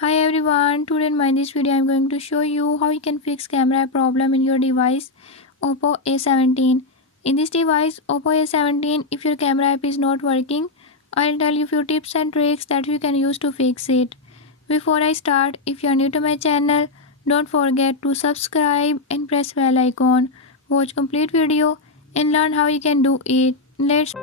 Hi everyone, today in this video I am going to show you how you can fix camera problem in your device Oppo A17. In this device Oppo A17, if your camera app is not working, I'll tell you few tips and tricks that you can use to fix it. Before I start, if you are new to my channel, don't forget to subscribe and press bell icon. Watch complete video and learn how you can do it. Let's